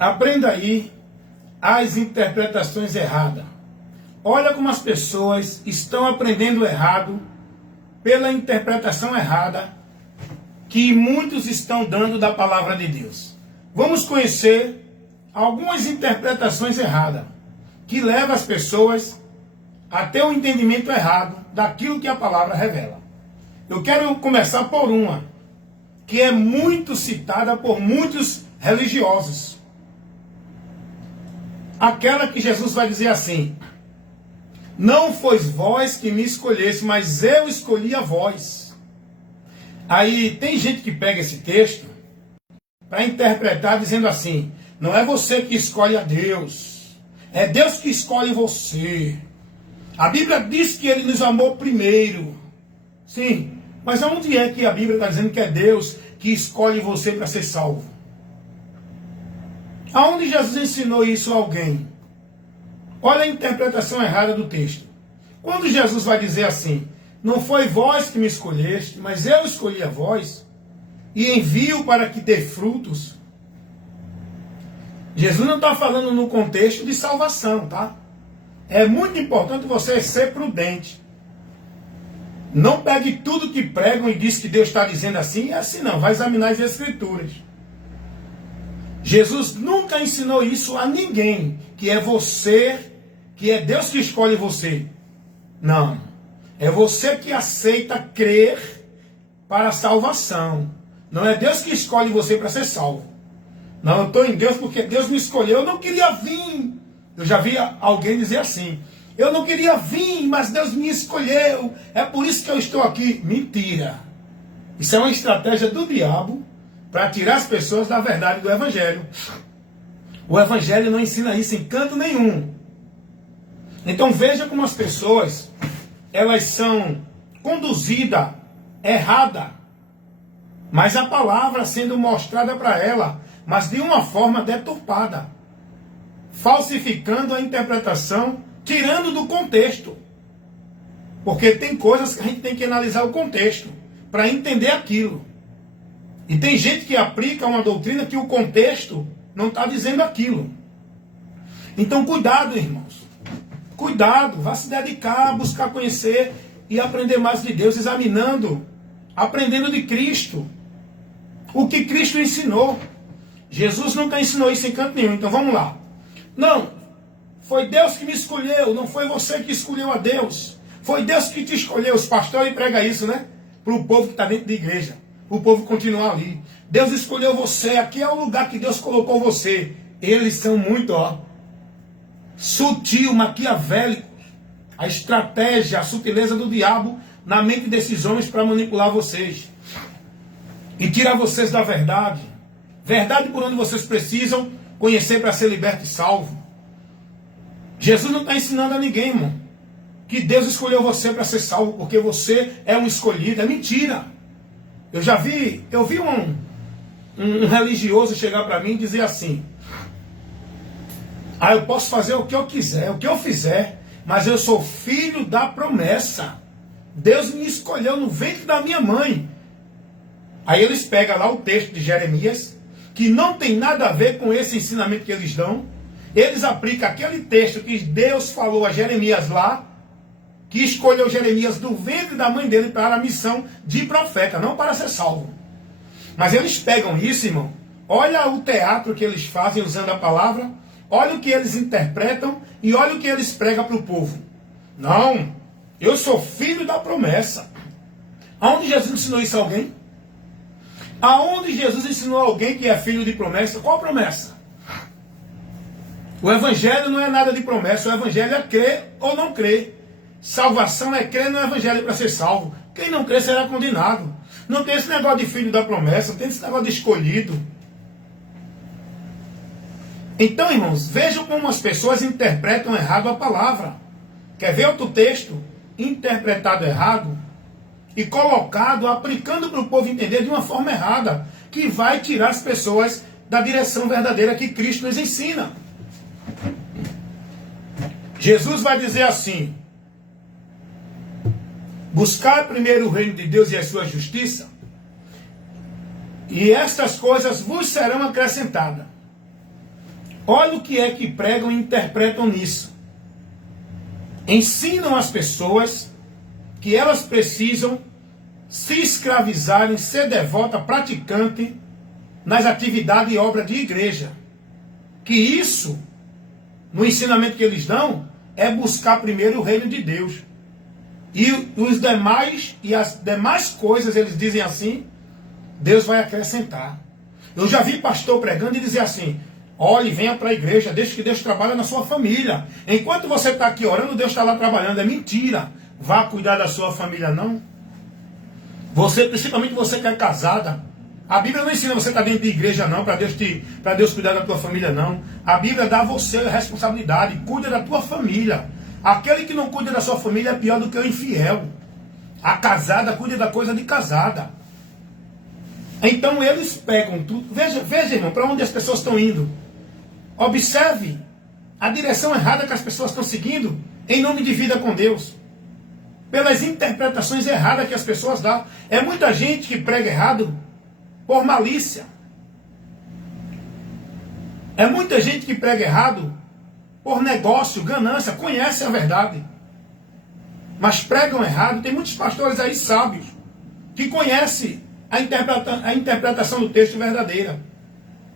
Aprenda aí as interpretações erradas. Olha como as pessoas estão aprendendo errado pela interpretação errada que muitos estão dando da palavra de Deus. Vamos conhecer algumas interpretações erradas que levam as pessoas a ter um entendimento errado daquilo que a palavra revela. Eu quero começar por uma que é muito citada por muitos religiosos. Aquela que Jesus vai dizer assim: não fois vós que me escolheste, mas eu escolhi a vós. Aí tem gente que pega esse texto para interpretar dizendo assim: não é você que escolhe a Deus, é Deus que escolhe você. A Bíblia diz que Ele nos amou primeiro. Sim, mas aonde é que a Bíblia está dizendo que é Deus que escolhe você para ser salvo? Aonde Jesus ensinou isso a alguém? Olha a interpretação errada do texto. Quando Jesus vai dizer assim: não foi vós que me escolheste, mas eu escolhi a vós, e envio para que dê frutos. Jesus não está falando no contexto de salvação, tá? É muito importante você ser prudente. Não pegue tudo que pregam e diz que Deus está dizendo assim, é assim não. Vai examinar as Escrituras. Jesus nunca ensinou isso a ninguém, que é você, que é Deus que escolhe você. Não. É você que aceita crer para a salvação. Não é Deus que escolhe você para ser salvo. Não, eu estou em Deus porque Deus me escolheu. Eu não queria vir. Eu já vi alguém dizer assim: eu não queria vir, mas Deus me escolheu. É por isso que eu estou aqui. Mentira. Isso é uma estratégia do diabo para tirar as pessoas da verdade do Evangelho. O Evangelho não ensina isso em canto nenhum. Então veja como as pessoas, elas são conduzidas errada, mas a palavra sendo mostrada para ela, mas de uma forma deturpada, falsificando a interpretação, tirando do contexto. Porque tem coisas que a gente tem que analisar o contexto para entender aquilo. E tem gente que aplica uma doutrina que o contexto não está dizendo aquilo. Então cuidado, irmãos. Cuidado, vá se dedicar a buscar conhecer e aprender mais de Deus, examinando, aprendendo de Cristo. O que Cristo ensinou. Jesus nunca ensinou isso em canto nenhum. Então vamos lá. Não, foi Deus que me escolheu, não foi você que escolheu a Deus. Foi Deus que te escolheu. Os pastores pregam isso, né? Para o povo que está dentro da igreja. O povo continuar ali. Deus escolheu você, aqui é o lugar que Deus colocou você. Eles são muito, sutil, maquiavélico. A estratégia, a sutileza do diabo na mente desses homens para manipular vocês. E tirar vocês da verdade. Verdade por onde vocês precisam conhecer para ser liberto e salvo. Jesus não está ensinando a ninguém, irmão, que Deus escolheu você para ser salvo, porque você é um escolhido. É mentira. Eu vi um religioso chegar para mim e dizer assim: eu posso fazer o que eu quiser, o que eu fizer, mas eu sou filho da promessa. Deus me escolheu no ventre da minha mãe. Aí eles pegam lá o texto de Jeremias, que não tem nada a ver com esse ensinamento que eles dão. Eles aplicam aquele texto que Deus falou a Jeremias lá, que escolheu Jeremias do ventre da mãe dele para a missão de profeta, não para ser salvo. Mas eles pegam isso, irmão. Olha o teatro que eles fazem usando a palavra, olha o que eles interpretam e olha o que eles pregam para o povo. Não, eu sou filho da promessa. Aonde Jesus ensinou isso a alguém? Aonde Jesus ensinou a alguém que é filho de promessa? Qual promessa? O Evangelho não é nada de promessa. O Evangelho é crer ou não crer. Salvação é crer no Evangelho para ser salvo. Quem não crer será condenado. Não tem esse negócio de filho da promessa. Não tem esse negócio de escolhido. Então, irmãos, vejam como as pessoas interpretam errado a palavra. Quer ver outro texto interpretado errado e colocado, aplicando para o povo entender de uma forma errada, que vai tirar as pessoas da direção verdadeira que Cristo nos ensina. Jesus vai dizer assim: buscar primeiro o reino de Deus e a sua justiça, e estas coisas vos serão acrescentadas. Olha o que é que pregam e interpretam nisso. Ensinam as pessoas que elas precisam se escravizarem, ser devota, praticante nas atividades e obras de igreja. Que isso, no ensinamento que eles dão, é buscar primeiro o reino de Deus. E as demais coisas, eles dizem assim, Deus vai acrescentar. Eu já vi pastor pregando e dizer assim: olhe, venha para a igreja, deixe que Deus trabalhe na sua família. Enquanto você está aqui orando, Deus está lá trabalhando. É mentira. Vá cuidar da sua família, não. Você, principalmente você que é casada, a Bíblia não ensina você estar dentro de igreja, não, para Deus cuidar da tua família, não. A Bíblia dá a você a responsabilidade, cuida da tua família. Aquele que não cuida da sua família é pior do que o infiel. A casada cuida da coisa de casada. Então eles pegam tudo. Veja, irmão, para onde as pessoas estão indo. Observe a direção errada que as pessoas estão seguindo em nome de vida com Deus. Pelas interpretações erradas que as pessoas dão. É muita gente que prega errado por malícia. É muita gente que prega errado por negócio, ganância, conhece a verdade, mas pregam errado. Tem muitos pastores aí sábios que conhecem a interpretação do texto verdadeira,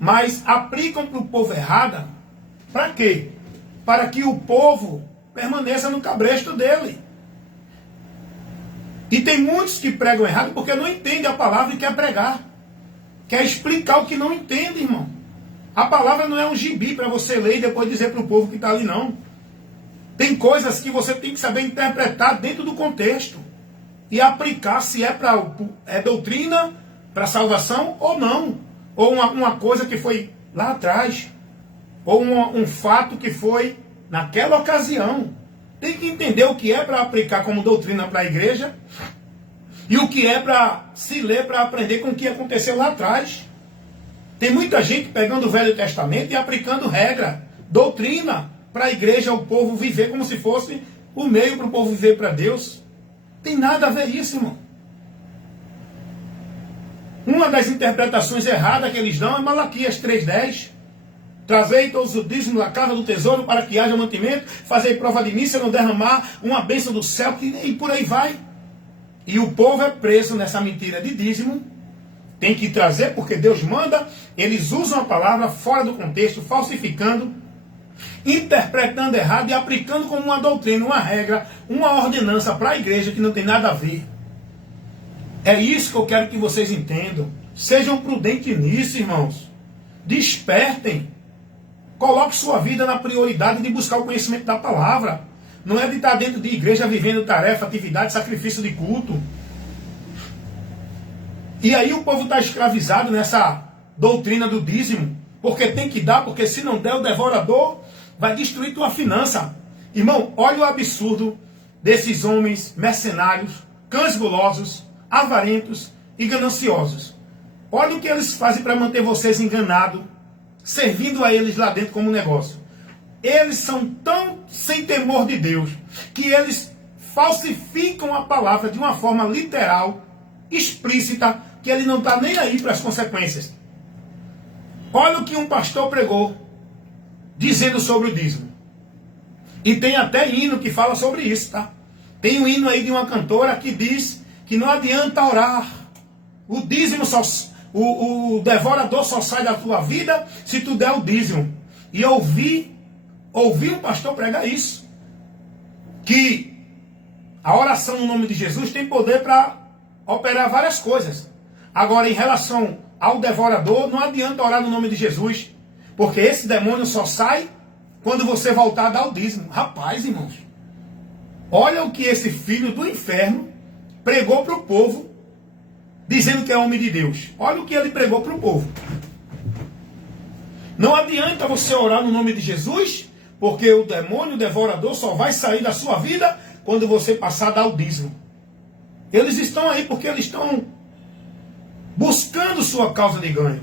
mas aplicam para o povo errada. Para quê? Para que o povo permaneça no cabresto dele. E tem muitos que pregam errado porque não entendem a palavra e quer pregar, quer explicar o que não entende, irmão. A palavra não é um gibi para você ler e depois dizer para o povo que está ali, não. Tem coisas que você tem que saber interpretar dentro do contexto e aplicar se é doutrina para salvação ou não. Ou uma coisa que foi lá atrás. Ou um fato que foi naquela ocasião. Tem que entender o que é para aplicar como doutrina para a igreja e o que é para se ler, para aprender com o que aconteceu lá atrás. Tem muita gente pegando o Velho Testamento e aplicando regra, doutrina, para a igreja, o povo viver como se fosse o meio para o povo viver para Deus. Tem nada a ver isso, irmão. Uma das interpretações erradas que eles dão é Malaquias 3,10. Trazei todos os dízimos da casa do tesouro para que haja mantimento, fazei prova de mim, se não derramar uma bênção do céu, e por aí vai. E o povo é preso nessa mentira de dízimo. Tem que trazer porque Deus manda. Eles usam a palavra fora do contexto, falsificando, interpretando errado e aplicando como uma doutrina, uma regra, uma ordenança para a igreja que não tem nada a ver. É isso que eu quero que vocês entendam. Sejam prudentes nisso, irmãos. Despertem. Coloque sua vida na prioridade de buscar o conhecimento da palavra. Não é de estar dentro de igreja vivendo tarefa, atividade, sacrifício de culto. E aí o povo está escravizado nessa doutrina do dízimo, porque tem que dar, porque se não der o devorador vai destruir tua finança. Irmão, olha o absurdo desses homens mercenários, cães gulosos, avarentos e gananciosos. Olha o que eles fazem para manter vocês enganados, servindo a eles lá dentro como negócio. Eles são tão sem temor de Deus, que eles falsificam a palavra de uma forma literal, explícita, que ele não está nem aí para as consequências. Olha o que um pastor pregou, dizendo sobre o dízimo. E tem até hino que fala sobre isso, tá? Tem um hino aí de uma cantora que diz que não adianta orar. O dízimo o devorador só sai da tua vida se tu der o dízimo. E eu ouvi um pastor pregar isso. Que a oração no nome de Jesus tem poder para operar várias coisas. Agora, em relação ao devorador, não adianta orar no nome de Jesus, porque esse demônio só sai quando você voltar a dar o dízimo. Rapaz, irmãos, olha o que esse filho do inferno pregou para o povo, dizendo que é homem de Deus. Olha o que ele pregou para o povo. Não adianta você orar no nome de Jesus, porque o demônio devorador só vai sair da sua vida quando você passar a dar o dízimo. Eles estão aí porque eles estão buscando sua causa de ganho.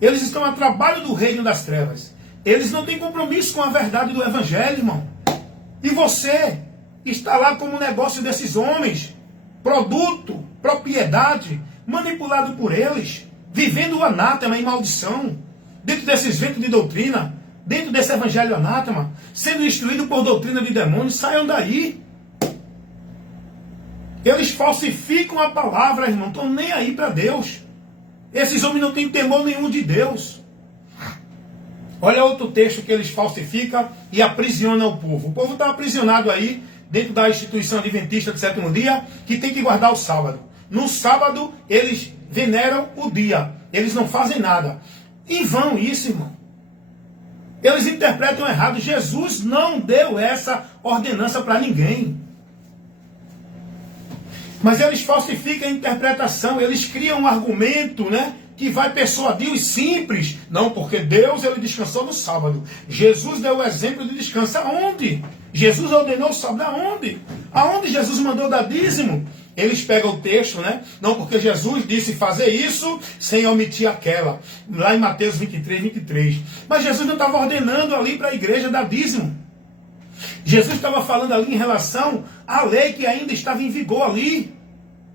Eles estão a trabalho do reino das trevas. Eles não têm compromisso com a verdade do evangelho, irmão. E você está lá como negócio desses homens, produto, propriedade, manipulado por eles, vivendo o anátema e maldição, dentro desses ventos de doutrina. dentro desse evangelho anátema, sendo instruído por doutrina de demônios, saiam daí. Eles falsificam a palavra, irmão, estão nem aí para Deus. Esses homens não têm temor nenhum de Deus. Olha outro texto que eles falsificam e aprisionam o povo. O povo está aprisionado aí, dentro da instituição adventista do sétimo dia, que tem que guardar o sábado. No sábado, eles veneram o dia. Eles não fazem nada. Em vão isso, irmão. Eles interpretam errado. Jesus não deu essa ordenança para ninguém. Mas eles falsificam a interpretação. Eles criam um argumento, né, que vai persuadir os simples. Não, porque Deus ele descansou no sábado. Jesus deu o exemplo de descanso. Aonde? Jesus ordenou o sábado. Aonde? Aonde Jesus mandou dar dízimo? Eles pegam o texto, né? Não, porque Jesus disse fazer isso sem omitir aquela. Lá em Mateus 23, 23. Mas Jesus não estava ordenando ali para a igreja dar dízimo. Jesus estava falando ali em relação à lei que ainda estava em vigor ali.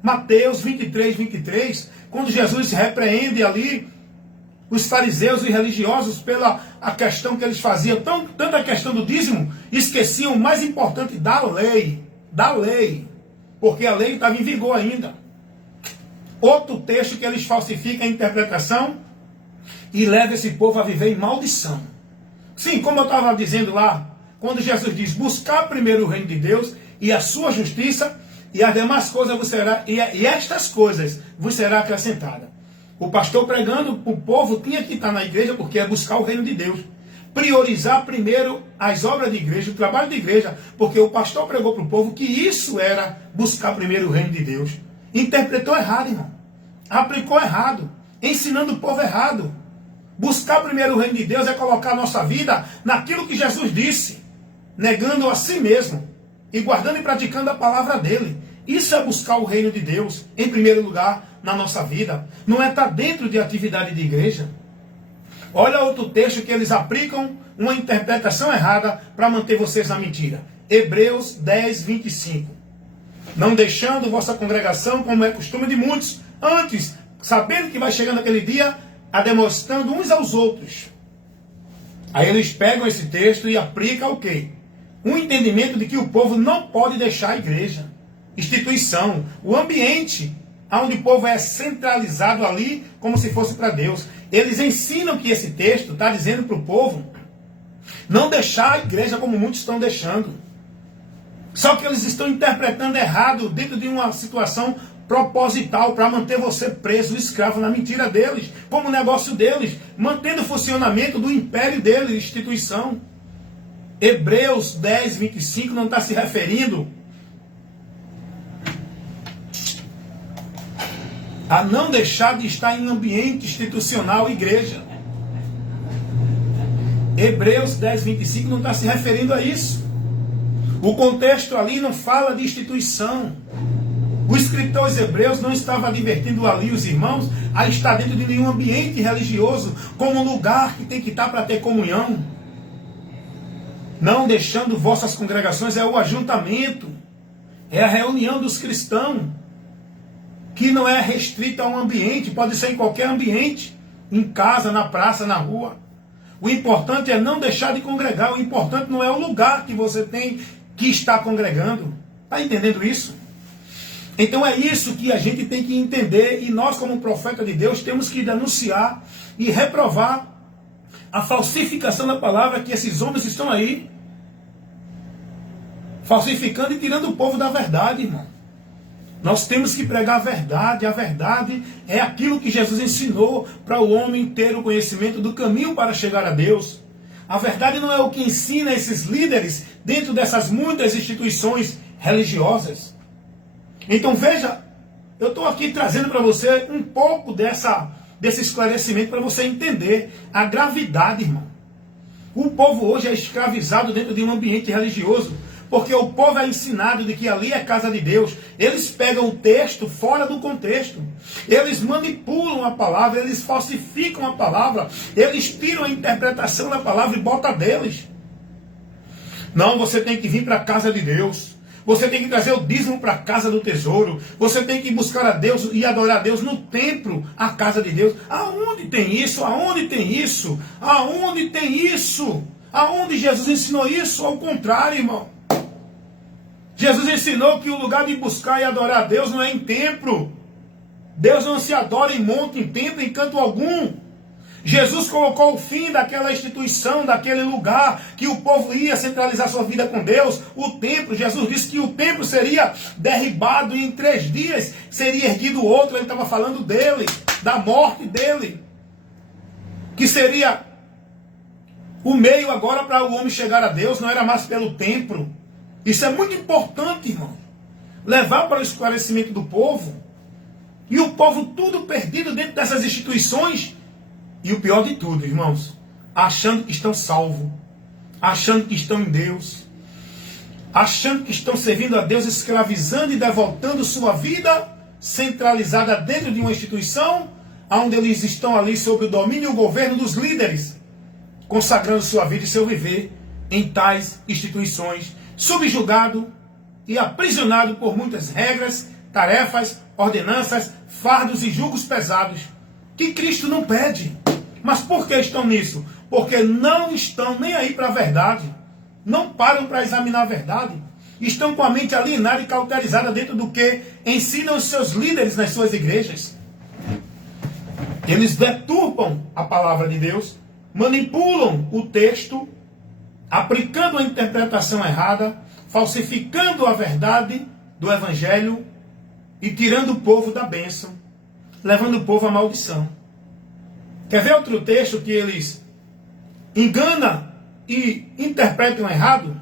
Mateus 23, 23. Quando Jesus repreende ali os fariseus e religiosos pela a questão que eles faziam. Tanto a questão do dízimo, esqueciam o mais importante da lei. Da lei. Porque a lei estava em vigor ainda. Outro texto que eles falsificam a interpretação e leva esse povo a viver em maldição. Sim, como eu estava dizendo lá, quando Jesus diz, buscar primeiro o reino de Deus e a sua justiça, e as demais coisas vos será, e estas coisas vos será acrescentada. O pastor pregando, o povo tinha que estar na igreja porque é buscar o reino de Deus. Priorizar primeiro as obras de igreja, o trabalho de igreja, porque o pastor pregou para o povo que isso era buscar primeiro o reino de Deus. Interpretou errado, irmão. Aplicou errado. Ensinando o povo errado. Buscar primeiro o reino de Deus é colocar a nossa vida naquilo que Jesus disse, negando a si mesmo e guardando e praticando a palavra dele. Isso é buscar o reino de Deus, em primeiro lugar, na nossa vida. Não é estar dentro de atividade de igreja. Olha outro texto que eles aplicam uma interpretação errada para manter vocês na mentira. Hebreus 10, 25. Não deixando vossa congregação, como é costume de muitos, antes, sabendo que vai chegando aquele dia, ademostrando uns aos outros. Aí eles pegam esse texto e aplicam o quê? Um entendimento de que o povo não pode deixar a igreja, instituição, o ambiente onde o povo é centralizado ali como se fosse para Deus. Eles ensinam que esse texto está dizendo para o povo não deixar a igreja como muitos estão deixando. Só que eles estão interpretando errado dentro de uma situação proposital para manter você preso, escravo na mentira deles, como negócio deles, mantendo o funcionamento do império deles, instituição. Hebreus 10, 25 não está se referindo a não deixar de estar em ambiente institucional, igreja. Hebreus 10, 25 não está se referindo a isso. O contexto ali não fala de instituição. O escritor aos Hebreus não estava advertindo ali os irmãos a estar dentro de nenhum ambiente religioso, como um lugar que tem que estar para ter comunhão. Não deixando vossas congregações é o ajuntamento, é a reunião dos cristãos, que não é restrita a um ambiente, pode ser em qualquer ambiente, em casa, na praça, na rua. O importante é não deixar de congregar, o importante não é o lugar que você tem que estar congregando. Está entendendo isso? Então é isso que a gente tem que entender, e nós como profeta de Deus temos que denunciar e reprovar a falsificação da palavra que esses homens estão aí falsificando e tirando o povo da verdade, irmão. Nós temos que pregar a verdade é aquilo que Jesus ensinou para o homem ter o conhecimento do caminho para chegar a Deus. A verdade não é o que ensina esses líderes dentro dessas muitas instituições religiosas. Então veja, eu estou aqui trazendo para você um pouco desse esclarecimento para você entender a gravidade, irmão. O povo hoje é escravizado dentro de um ambiente religioso, porque o povo é ensinado de que ali é casa de Deus. Eles pegam o texto fora do contexto. Eles manipulam a palavra, eles falsificam a palavra, eles tiram a interpretação da palavra e botam deles. Não, você tem que vir para a casa de Deus. Você tem que trazer o dízimo para a casa do tesouro. Você tem que buscar a Deus e adorar a Deus no templo, a casa de Deus. Aonde tem isso? Aonde tem isso? Aonde tem isso? Aonde Jesus ensinou isso? Ao contrário, irmão. Jesus ensinou que o lugar de buscar e adorar a Deus não é em templo. Deus não se adora em monte, em templo, em canto algum. Jesus colocou o fim daquela instituição, daquele lugar que o povo ia centralizar sua vida com Deus, o templo. Jesus disse que o templo seria derribado e em 3 dias seria erguido outro. Ele estava falando dele, da morte dele, que seria o meio agora para o homem chegar a Deus, não era mais pelo templo. Isso é muito importante, irmão. Levar para o esclarecimento do povo. E o povo tudo perdido dentro dessas instituições. E o pior de tudo, irmãos, achando que estão salvos, achando que estão em Deus, achando que estão servindo a Deus, escravizando e devotando sua vida centralizada dentro de uma instituição, onde eles estão ali sob o domínio e o governo dos líderes, consagrando sua vida e seu viver em tais instituições, subjugado e aprisionado por muitas regras, tarefas, ordenanças, fardos e julgos pesados, que Cristo não pede. Mas por que estão nisso? Porque não estão nem aí para a verdade. Não param para examinar a verdade. Estão com a mente alienada e cauterizada dentro do que ensinam os seus líderes nas suas igrejas. Eles deturpam a palavra de Deus, manipulam o texto, aplicando a interpretação errada, falsificando a verdade do Evangelho e tirando o povo da bênção, levando o povo à maldição. Quer ver outro texto que eles enganam e interpretam errado?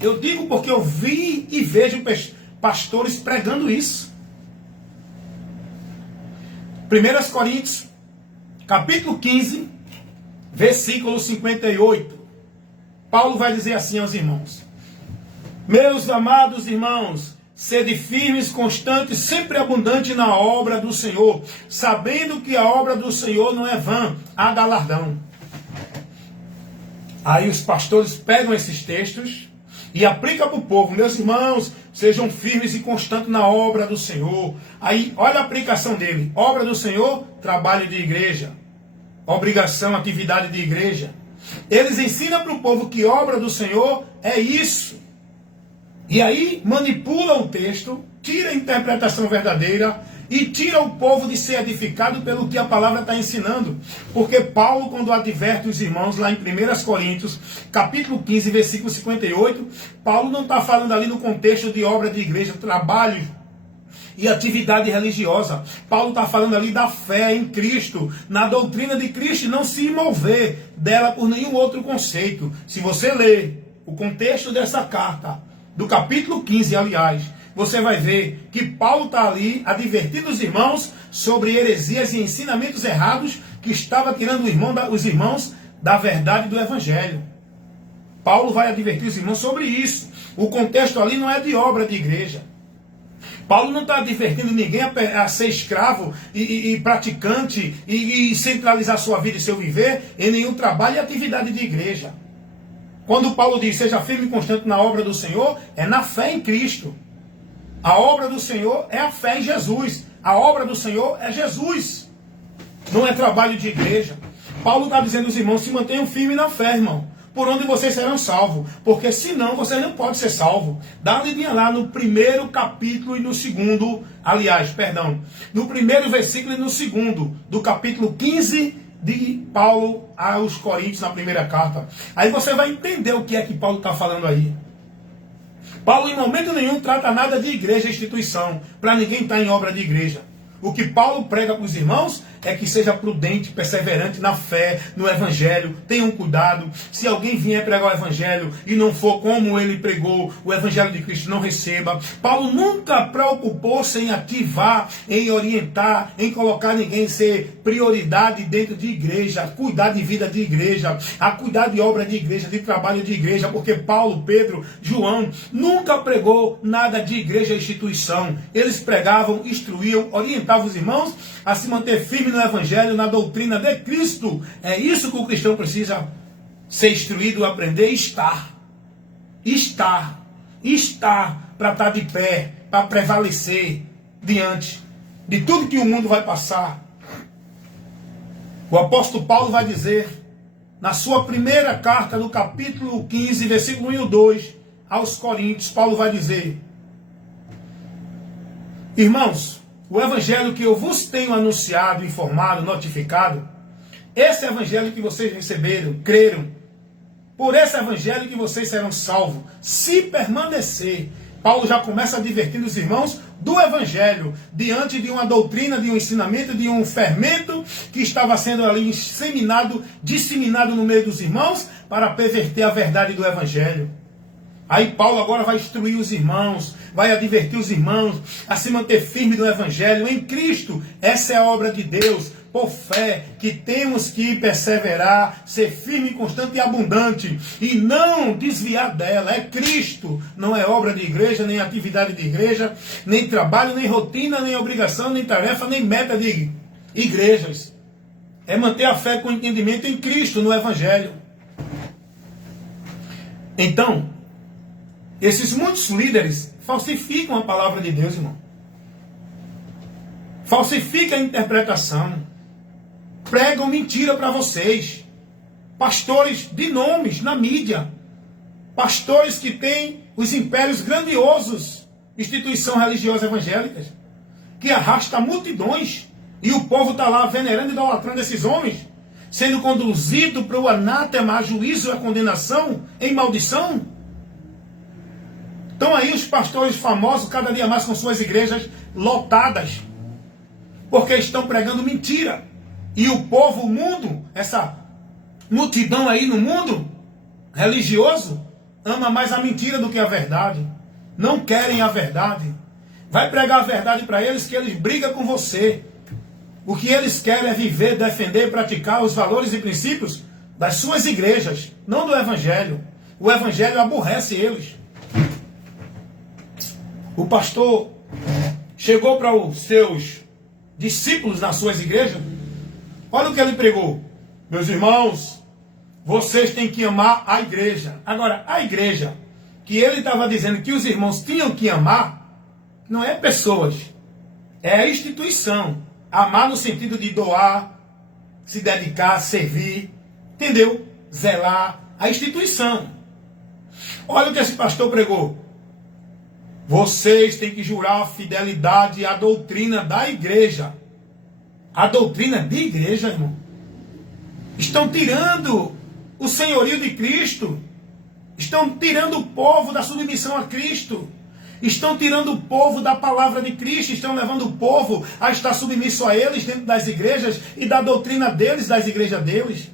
Eu digo porque eu vi e vejo pastores pregando isso. 1 Coríntios, capítulo 15, versículo 58. Paulo vai dizer assim aos irmãos: meus amados irmãos, sede firmes, constantes, sempre abundante na obra do Senhor, sabendo que a obra do Senhor não é vã, há galardão. Aí os pastores pegam esses textos e aplicam para o povo: meus irmãos, sejam firmes e constantes na obra do Senhor. Aí, olha a aplicação dele: obra do Senhor, trabalho de igreja, obrigação, atividade de igreja. Eles ensinam para o povo que obra do Senhor é isso. E aí manipula o texto, tira a interpretação verdadeira e tira o povo de ser edificado pelo que a palavra está ensinando. Porque Paulo, quando adverte os irmãos lá em 1 Coríntios, capítulo 15, versículo 58, Paulo não está falando ali no contexto de obra de igreja, trabalho e atividade religiosa. Paulo está falando ali da fé em Cristo, na doutrina de Cristo, e não se mover dela por nenhum outro conceito. Se você ler o contexto dessa carta, do capítulo 15, aliás, você vai ver que Paulo está ali advertindo os irmãos sobre heresias e ensinamentos errados que estava tirando os irmãos da verdade do Evangelho. Paulo vai advertir os irmãos sobre isso. O contexto ali não é de obra de igreja. Paulo não está advertindo ninguém a ser escravo e praticante e centralizar sua vida e seu viver em nenhum trabalho e atividade de igreja. Quando Paulo diz: seja firme e constante na obra do Senhor, é na fé em Cristo. A obra do Senhor é a fé em Jesus. A obra do Senhor é Jesus. Não é trabalho de igreja. Paulo está dizendo aos irmãos: se mantenham firmes na fé, irmão, por onde vocês serão salvos. Porque senão vocês não podem ser salvos. Dá uma lidinha lá no primeiro capítulo e no segundo, no primeiro versículo e no segundo, do capítulo 15 de Paulo aos Coríntios, na primeira carta. Aí você vai entender o que é que Paulo está falando aí. Paulo em momento nenhum trata nada de igreja e instituição, para ninguém estar em obra de igreja. O que Paulo prega para os irmãos é que seja prudente, perseverante na fé, no Evangelho. Tenham cuidado. Se alguém vier pregar o Evangelho e não for como ele pregou, o Evangelho de Cristo, não receba. Paulo nunca preocupou-se em ativar, em orientar, em colocar ninguém ser prioridade dentro de igreja, cuidar de vida de igreja, a cuidar de obra de igreja, de trabalho de igreja, porque Paulo, Pedro, João nunca pregou nada de igreja e instituição. Eles pregavam, instruíam, orientavam os irmãos a se manter firme no Evangelho, na doutrina de Cristo. É isso que o cristão precisa ser instruído, aprender e estar para estar de pé, para prevalecer diante de tudo que o mundo vai passar. O apóstolo Paulo vai dizer, na sua primeira carta, no capítulo 15, versículo 1 e 2, aos Coríntios, Paulo vai dizer: irmãos, o evangelho que eu vos tenho anunciado, informado, notificado, esse evangelho que vocês receberam, creram, por esse evangelho que vocês serão salvos, se permanecer. Paulo já começa advertindo os irmãos do evangelho, diante de uma doutrina, de um ensinamento, de um fermento que estava sendo ali disseminado no meio dos irmãos, para perverter a verdade do evangelho. Aí Paulo agora vai instruir os irmãos, vai advertir os irmãos a se manter firme no evangelho, em Cristo. Essa é a obra de Deus, por fé, que temos que perseverar, ser firme, constante e abundante, e não desviar dela. É Cristo, não é obra de igreja, nem atividade de igreja, nem trabalho, nem rotina, nem obrigação, nem tarefa, nem meta de igrejas. É manter a fé com entendimento em Cristo, no evangelho. Então, esses muitos líderes falsificam a palavra de Deus, irmão. Falsificam a interpretação. Pregam mentira para vocês. Pastores de nomes na mídia. Pastores que têm os impérios grandiosos. Instituição religiosa evangélicas. Que arrasta multidões. E o povo está lá venerando e idolatrando esses homens. Sendo conduzido para o anátema, a juízo e a condenação em maldição. Estão aí os pastores famosos, cada dia mais com suas igrejas lotadas, porque estão pregando mentira. E o povo, o mundo, essa multidão aí no mundo religioso, ama mais a mentira do que a verdade. Não querem a verdade. Vai pregar a verdade para eles, que eles brigam com você. O que eles querem é viver, defender, praticar os valores e princípios das suas igrejas, não do evangelho. O evangelho aborrece eles. O pastor chegou para os seus discípulos nas suas igrejas. Olha o que ele pregou. Meus irmãos, vocês têm que amar a igreja. Agora, a igreja que ele estava dizendo que os irmãos tinham que amar, não é pessoas, é a instituição. Amar no sentido de doar, se dedicar, servir, entendeu? Zelar, a instituição. Olha o que esse pastor pregou. Vocês têm que jurar fidelidade à doutrina da igreja. A doutrina de igreja, irmão. Estão tirando o senhorio de Cristo. Estão tirando o povo da submissão a Cristo. Estão tirando o povo da palavra de Cristo. Estão levando o povo a estar submisso a eles dentro das igrejas e da doutrina deles, das igrejas deles.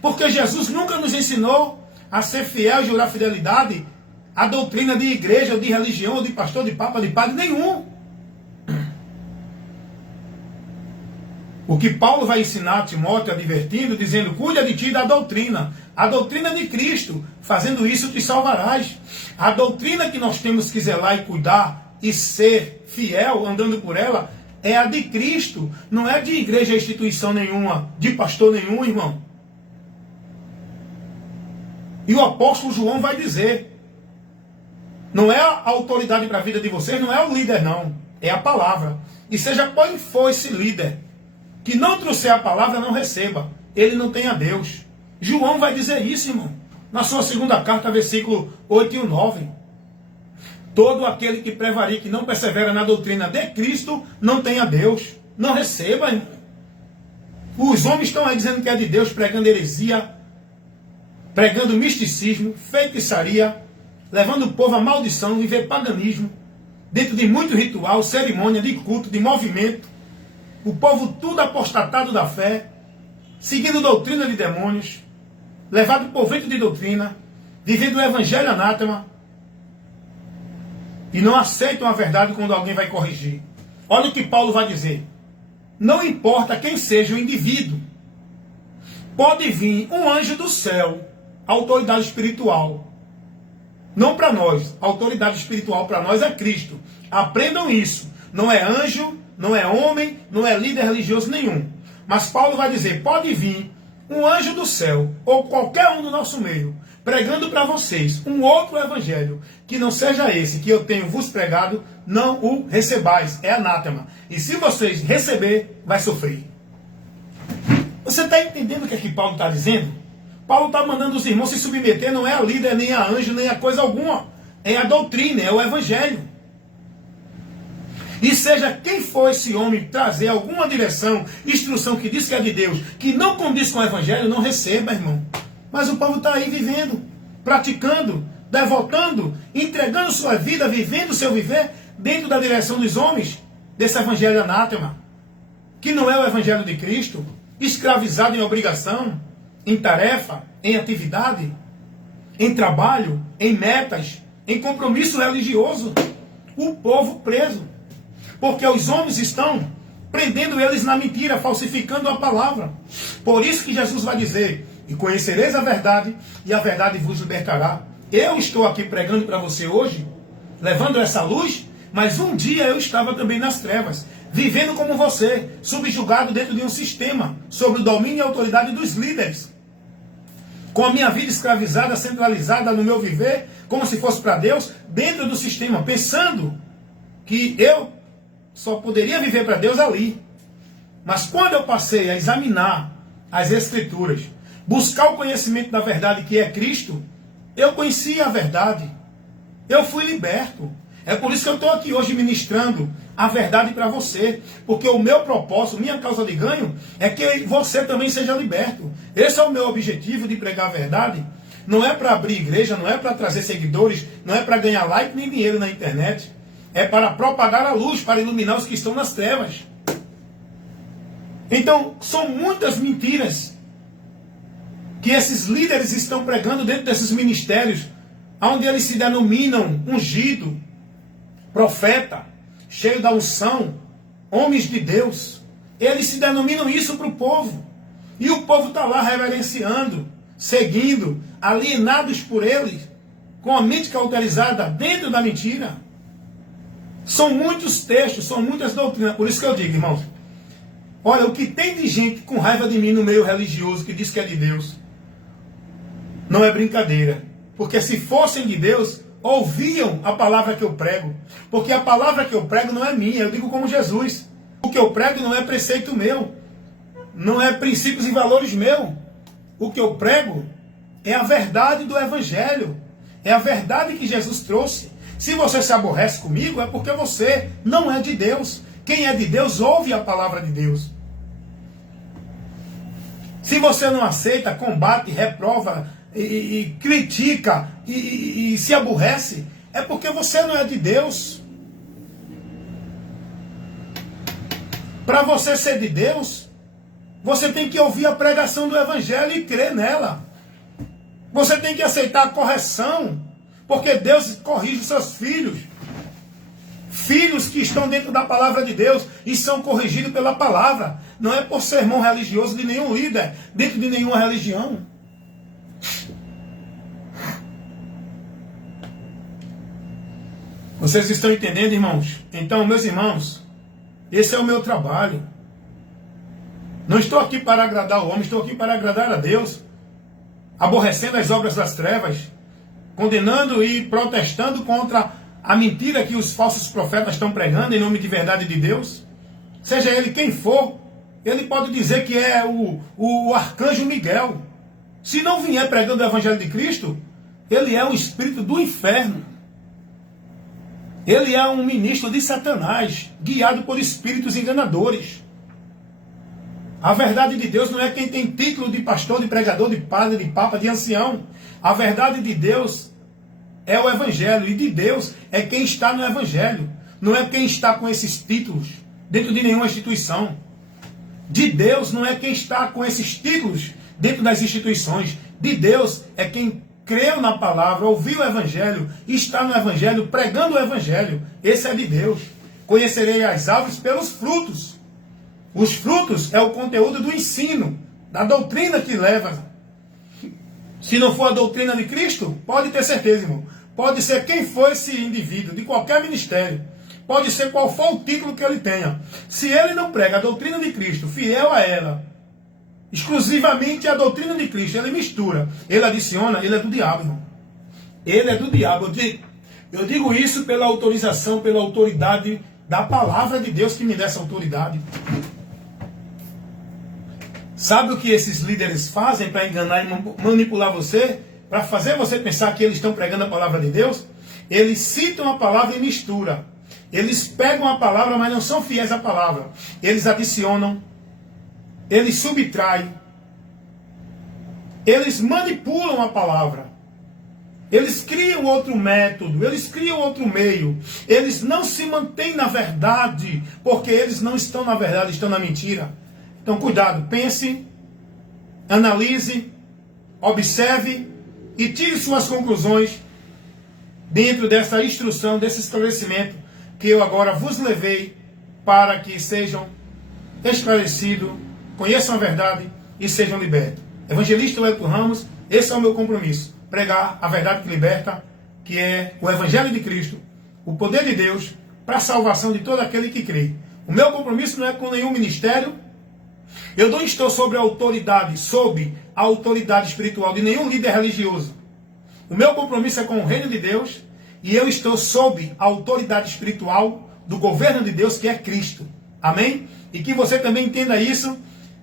Porque Jesus nunca nos ensinou a ser fiel e jurar fidelidade a doutrina de igreja, de religião, de pastor, de papa, de padre, nenhum. O que Paulo vai ensinar a Timóteo, advertindo, dizendo, cuida de ti da doutrina. A doutrina de Cristo. Fazendo isso te salvarás. A doutrina que nós temos que zelar e cuidar e ser fiel, andando por ela, é a de Cristo. Não é de igreja, instituição nenhuma, de pastor nenhum, irmão. E o apóstolo João vai dizer, não é a autoridade para a vida de vocês, não é o líder não, é a palavra. E seja qual for esse líder, que não trouxer a palavra, não receba. Ele não tem a Deus. João vai dizer isso, irmão, na sua segunda carta, versículo 8 e 9. Todo aquele que prevarica e não persevera na doutrina de Cristo, não tem a Deus. Não receba, irmão. Os homens estão aí dizendo que é de Deus, pregando heresia, pregando misticismo, feitiçaria, levando o povo à maldição, viver paganismo, dentro de muito ritual, cerimônia, de culto, de movimento. O povo tudo apostatado da fé, seguindo doutrina de demônios, levado por vento de doutrina, vivendo o evangelho anátema, e não aceitam a verdade quando alguém vai corrigir. Olha o que Paulo vai dizer. Não importa quem seja o indivíduo, pode vir um anjo do céu, autoridade espiritual. Não para nós. A autoridade espiritual para nós é Cristo. Aprendam isso. Não é anjo, não é homem, não é líder religioso nenhum. Mas Paulo vai dizer, pode vir um anjo do céu, ou qualquer um do nosso meio, pregando para vocês um outro evangelho, que não seja esse que eu tenho vos pregado, não o recebais. É anátema. E se vocês receber, vai sofrer. Você está entendendo o que é que Paulo está dizendo? Paulo está mandando os irmãos se submeter, não é a líder, nem a anjo, nem a coisa alguma. É a doutrina, é o evangelho. E seja quem for esse homem trazer alguma direção, instrução que diz que é de Deus, que não condiz com o evangelho, não receba, irmão. Mas o povo está aí vivendo, praticando, devotando, entregando sua vida, vivendo o seu viver dentro da direção dos homens, desse evangelho anátema, que não é o evangelho de Cristo, escravizado em obrigação, em tarefa, em atividade, em trabalho, em metas, em compromisso religioso. O povo preso. Porque os homens estão prendendo eles na mentira, falsificando a palavra. Por isso que Jesus vai dizer: e conhecereis a verdade, e a verdade vos libertará. Eu estou aqui pregando para você hoje, levando essa luz, mas um dia eu estava também nas trevas, vivendo como você, subjugado dentro de um sistema, sob o domínio e autoridade dos líderes, com a minha vida escravizada, centralizada no meu viver, como se fosse para Deus, dentro do sistema, pensando que eu só poderia viver para Deus ali. Mas quando eu passei a examinar as Escrituras, buscar o conhecimento da verdade que é Cristo, eu conheci a verdade. Eu fui liberto. É por isso que eu estou aqui hoje ministrando a verdade para você. Porque o meu propósito, minha causa de ganho, é que você também seja liberto. Esse é o meu objetivo de pregar a verdade. Não é para abrir igreja, não é para trazer seguidores, não é para ganhar like nem dinheiro na internet. É para propagar a luz, para iluminar os que estão nas trevas. Então, são muitas mentiras que esses líderes estão pregando dentro desses ministérios, onde eles se denominam ungido, profeta, cheio da unção, homens de Deus. Eles se denominam isso para o povo. E o povo está lá reverenciando, seguindo, alienados por eles, com a mente cauterizada dentro da mentira. São muitos textos, são muitas doutrinas. Por isso que eu digo, irmãos, olha, o que tem de gente com raiva de mim no meio religioso, que diz que é de Deus, não é brincadeira. Porque se fossem de Deus, ouviam a palavra que eu prego. Porque a palavra que eu prego não é minha, eu digo como Jesus. O que eu prego não é preceito meu, não é princípios e valores meu. O que eu prego é a verdade do Evangelho, é a verdade que Jesus trouxe. Se você se aborrece comigo, é porque você não é de Deus. Quem é de Deus, ouve a palavra de Deus. Se você não aceita, combate, reprova, e critica, e se aborrece, é porque você não é de Deus. Para você ser de Deus, você tem que ouvir a pregação do Evangelho e crer nela. Você tem que aceitar a correção. Porque Deus corrige os seus filhos. Filhos que estão dentro da palavra de Deus e são corrigidos pela palavra. Não é por sermão religioso de nenhum líder, dentro de nenhuma religião. Vocês estão entendendo, irmãos? Então, meus irmãos, esse é o meu trabalho. Não estou aqui para agradar o homem, estou aqui para agradar a Deus. Aborrecendo as obras das trevas, condenando e protestando contra a mentira que os falsos profetas estão pregando em nome de verdade de Deus. Seja ele quem for, ele pode dizer que é o arcanjo Miguel. Se não vier pregando o evangelho de Cristo, ele é um espírito do inferno. Ele é um ministro de Satanás, guiado por espíritos enganadores. A verdade de Deus não é quem tem título de pastor, de pregador, de padre, de papa, de ancião. A verdade de Deus é o Evangelho. E de Deus é quem está no Evangelho. Não é quem está com esses títulos dentro de nenhuma instituição. De Deus não é quem está com esses títulos dentro das instituições. De Deus é quem creu na palavra, ouviu o Evangelho, está no Evangelho, pregando o Evangelho. Esse é de Deus. Conhecerei as árvores pelos frutos. Os frutos é o conteúdo do ensino, da doutrina que leva. Se não for a doutrina de Cristo, pode ter certeza, irmão. Pode ser quem for esse indivíduo, de qualquer ministério. Pode ser qual for o título que ele tenha. Se ele não prega a doutrina de Cristo, fiel a ela, exclusivamente a doutrina de Cristo. Ele mistura, ele adiciona, ele é do diabo, irmão. Ele é do diabo. Eu digo isso pela autorização, pela autoridade da palavra de Deus que me dá essa autoridade. Sabe o que esses líderes fazem para enganar e manipular você? Para fazer você pensar que eles estão pregando a palavra de Deus? Eles citam a palavra e misturam. Eles pegam a palavra, mas não são fiéis à palavra. Eles adicionam. Eles subtraem. Eles manipulam a palavra. Eles criam outro método. Eles criam outro meio. Eles não se mantêm na verdade, porque eles não estão na verdade, estão na mentira. Então, cuidado. Pense, analise, observe e tire suas conclusões dentro dessa instrução, desse esclarecimento que eu agora vos levei para que sejam esclarecidos, conheçam a verdade e sejam libertos. Evangelista Wellington Ramos, esse é o meu compromisso. Pregar a verdade que liberta, que é o Evangelho de Cristo, o poder de Deus para a salvação de todo aquele que crê. O meu compromisso não é com nenhum ministério. Eu não estou sob a autoridade espiritual de nenhum líder religioso. O meu compromisso é com o reino de Deus e eu estou sob a autoridade espiritual do governo de Deus, que é Cristo. Amém? E que você também entenda isso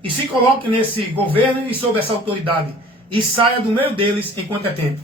e se coloque nesse governo e sob essa autoridade e saia do meio deles enquanto é tempo.